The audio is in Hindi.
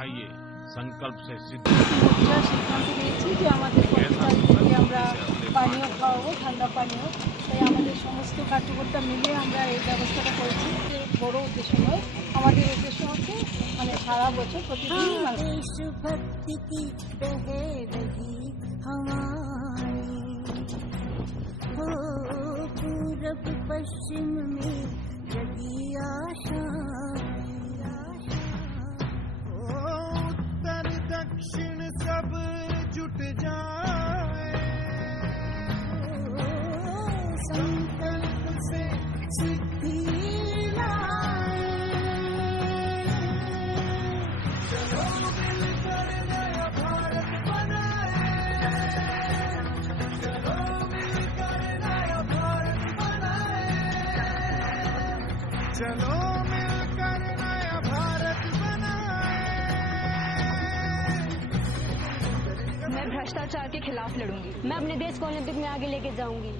आइए संकल्प से सिद्ध মোর্চার সিদ্ধান্ত নিয়েছি যে আমাদের 25 তারিখ থেকে আমরা পানীয় খাওয়াবো, ঠান্ডা পানীয়। তাই আমাদের সমস্ত কার্যকর্তা মিলে আমরা এই ব্যবস্থাটা করেছি। যে বড় উদ্দেশ্য নয়, আমাদের উদ্দেশ্য হচ্ছে মানে সারা বছর প্রতিদিন देशभक्ति की बह रही हवाएं हो, पूरब पश्चिम में जगी आशाएं, उत्तर दक्षिण सब जुट जाए, संकल्प से सिद्धि लाए। चलो मिलकर नया भारत बनाए, चलो मिलकर नया भारत बनाए, चलो मिलकर नया भारत बनाए। मैं भ्रष्टाचार के खिलाफ लड़ूंगी। मैं अपने देश को ओलंपिक में आगे लेके जाऊंगी।